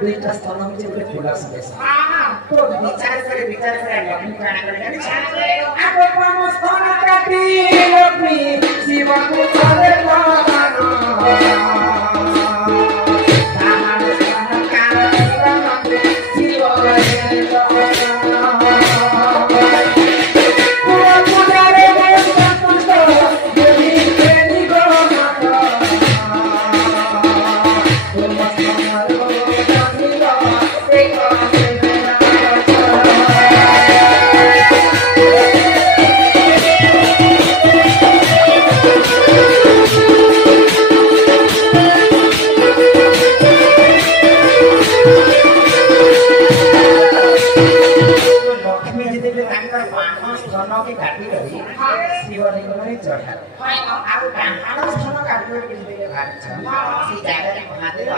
दुईटा स्तन चाहिँ उसले फुला सकेछ तो विचार करे लक्ष्मी प्राण गरेर आको पानो स्तन काटी लक्ष्मी शिवको चले के घाटी रही शिवलिंग पनि चढा अब घाटी खान खान काट्यो कि भाग्छ सी जागा